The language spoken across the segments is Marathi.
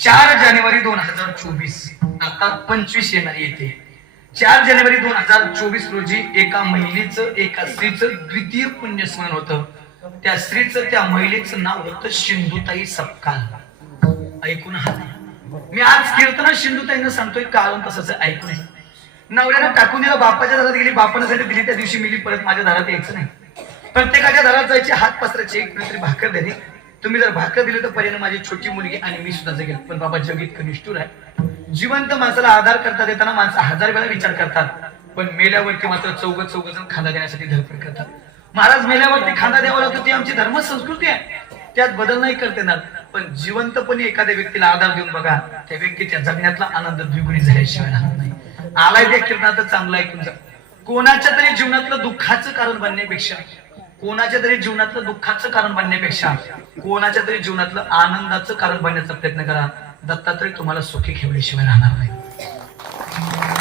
चार जानेवारी दोन हजार चोवीस. आता पंचवीस येणार येते. चार जानेवारी दोन हजार चोवीस रोजी एका महिलेचं एका स्त्रीचं द्वितीय पुण्यस्मरण होतं. त्या स्त्रीचं त्या महिलेचं नाव होतं सिंधुताई सपकाल ऐकून हा. मी आज कीर्तना सिंधुताईनं सांगतोय कारण तसंच ऐकून नवऱ्यानं टाकून दिलं बापाच्या दारात गेली बापानं जरी दिली त्या दिवशी मिली परत माझ्या दारात यायचं नाही. प्रत्येकाच्या दारात जायची हात पसरायची एक भाकर देणे तुम्ही जर भाकर दिली तर पर्याय माझी छोटी मुलगी आणि मी सुद्धा जगेल. पण बाबा जग इतकं निष्ठूर आहे. जिवंत माणसाला आधार करता देताना माणसं हजार वेळा विचार करतात. पण मेल्यावरती मात्र चौघ चौघ जण खांदा देण्यासाठी धडपड करतात. महाराज मेल्यावरती खांदा द्यावा लागतो ती आमची धर्म संस्कृती आहे. त्यात बदल नाही करता येणार. पण जिवंतपणे एखाद्या व्यक्तीला आधार देऊन बघा त्या व्यक्तीच्या जगण्यातला आनंद द्विगुणी झाल्याशिवाय राहत नाही. आलाय त्या किरणात चांगला आहे तुमचा कोणाच्या तरी जीवनातलं दुःखाचं कारण बनण्यापेक्षा कोणाच्या तरी जीवनातलं दुःखाचं कारण बनण्यापेक्षा कोणाच्या तरी जीवनातलं आनंदाचं कारण बनण्याचा प्रयत्न करा. दत्तात्रय तुम्हाला सुखी ठेवल्याशिवाय राहणार नाही.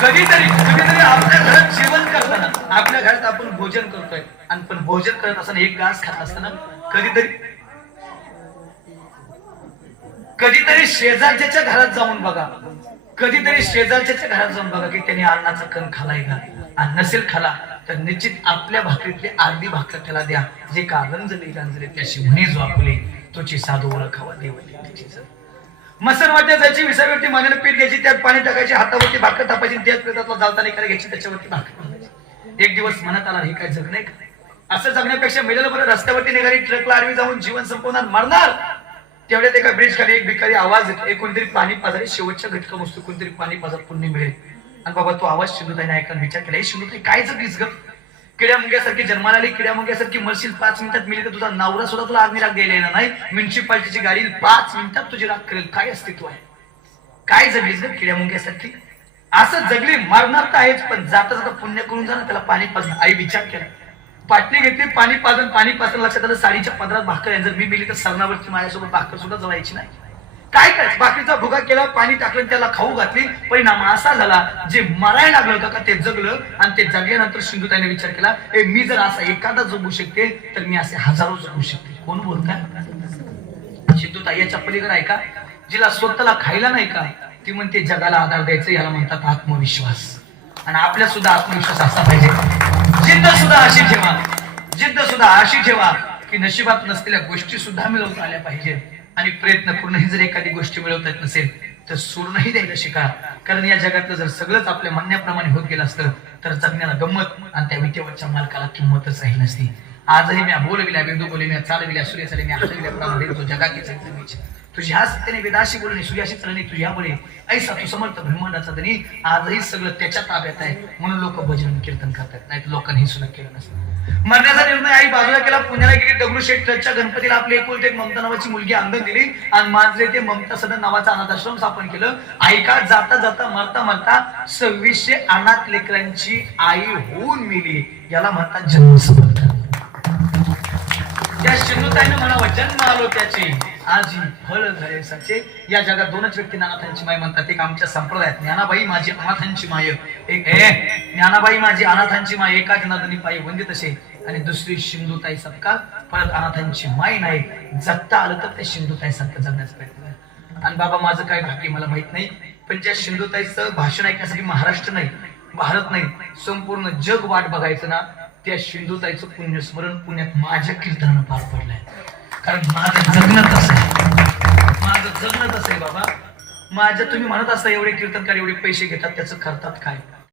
कधीतरी कधीतरी आपल्या घरात जेवण करताना आपल्या घरात आपण भोजन करतोय. आणि पण भोजन करत असताना एक घास खात असताना कधीतरी कधीतरी शेजारच्या घरात जाऊन बघा. कधीतरी शेजारच्या घरात जाऊन बघा की त्यांनी अन्नाचा कण खालाय का? आणि नसेल खाला. तर निश्चित आपल्या भाकरीतली अर्धी भाकर त्याला द्या. जे का रंजली रंजली त्याशी म्हणे जो आपले तुझी साधू ओळखावा देवली मसन वाट्या जायची विसरवरती मानेला पीठ घ्यायची त्यात पाणी टाकायची हातावरती भाकर तापायची त्याच प्रतातला जाता नाही घ्यायची त्याच्यावरती भाकर एक दिवस मनात आला हे काय जग नाही का? असं जगण्यापेक्षा मिळेल बरं रस्त्यावरती निघाली ट्रकला आडवी जाऊन जीवन संपवणार मरणार. तेवढ्यात एका ब्रिज खाली एक भिकारी आवाज येतो एक कोणतरी पाणी पाजारी शेवटच्या घटका वस्तू कोणतरी पाणी पाजार पुण्य मिळेल. आणि बाबा तो आवाज शिंदुताईने ऐकून विचार केला हे शिंदुताई काय जगलीस ग? किड्या मुंग्यासारखी जन्माला आली किड्या मुंग्यासारखी मरशील पाच मिनिटात मिळेल तर तुझा नवरा सुद्धा तुला आग्नी राग द्यायला येणार नाही. म्युन्सिपाल्टीची गाडी पाच मिनिटात तुझी राग करेल. काय अस्तित्व आहे? काय जगलीस ग किड्या मुंग्यासारखी असं जगली मरणार तर आहेच पण जाता जाता पुण्य करून जाणार त्याला पाणी पाजून आई विचार केला. पाटली घेतली पाणी पाजून पाणी पाजून लक्षात आलं साडीच्या पदरात भाकर आहे. जर मी मिली तर सरणावरची माझ्यासोबत भाकर सुद्धा जवायची नाही. काय काय? भाकरीचा भुगा केला पाणी टाकलं त्याला खाऊ घातली. परिणाम असा झाला जे मरायला लागलं होतं का ते जगलं आणि ते जगल्यानंतर सिंधुताईने विचार केला ए मी जर असा एखादा जगू शकते तर मी असे हजारो जगू शकते. कोण बोलताय सिंधुताई याच्या पलीकडे आहे का? जिला स्वतःला खायला नाही का? ती म्हणते जगाला आधार द्यायचं याला म्हणतात आत्मविश्वास. आणि आपल्या सुद्धा आत्मविश्वास असा पाहिजे. जिद्द सुद्धा अशी ठेवा. जिद्द सुद्धा अशी ठेवा की नशिबात नसलेल्या गोष्टी सुद्धा मिळवता आल्या पाहिजे आणि प्रयत्न करूनही जर एखादी गोष्टी मिळवता येत नसेल तर सोडूनही द्यायला शिका. कारण या जगातलं जर सगळंच आपल्या म्हणण्याप्रमाणे होत गेलं असतं तर जगण्याला गंमत आणि त्या विटेवरच्या मालकाला किंमतच राहील नसती. आजही मी बोलविल्या बिंदू बोलविल्या चालविल्या सूर्य चालविल्या हलविल्या प्रमाणे तो जगाची. तुझी ह्या सत्याने वेदाशी बोलणे सूर्याशी चालणे तुझ्या बोले ऐसा तू समर्थ ब्रह्मांडाचा धनी. आजही सगळं त्याच्या ताब्यात आहे. म्हणून लोक भजन कीर्तन करतात. नाही तर लोकांनी हे सुद्धा केलं नसतं. मरण्याचा निर्णय आई बाजूला केला पुण्याला गेली दगडूशेठ ट्रस्टच्या गणपतीला आपली एकुलते एक ममता नावाची मुलगी अंगण दिली. आणि मांजरे ते ममता सदन नावाचा अनाथ आश्रम स्थापन केलं. ऐका जाता जाता मरता मरता सव्वीसशे अनाथ लेकरांची आई होऊन मिली. याला म्हणतात जन्मसमर्थ त्या सिंधुताईनं म्हणावं जन्म आलो त्याचे. आजी फळ झाले या जगात दोनच व्यक्ती अनाथांची माय म्हणतात. एक आमच्या संप्रदायात ज्ञानाबाई माझी अनाथांची माय. एक ए ज्ञानाबाई माझी अनाथांची माय. एका जनार्दनी पायी वंदित असे आणि दुसरी सिंधुताई सत्कार परत अनाथांची माय नाही. जगता आलं तर त्या सिंधुताई सारखं जगण्याचा प्रयत्न आणि बाबा माझं काय भाग्य मला माहीत नाही. पण ज्या सिंधुताईचं भाषण ऐकण्यासाठी महाराष्ट्र नाही भारत नाही संपूर्ण जग वाट बघायचं ना त्या सिंधुताईचं पुण्यस्मरण पुण्यात माझ्या कीर्तनानं पार पडलंय. कारण माझं जगणं तसं आहे. माझं जगणं तसं आहे बाबा. माझ्या तुम्ही म्हणत असता एवढे कीर्तनकार एवढे पैसे घेतात त्याचं करतात काय?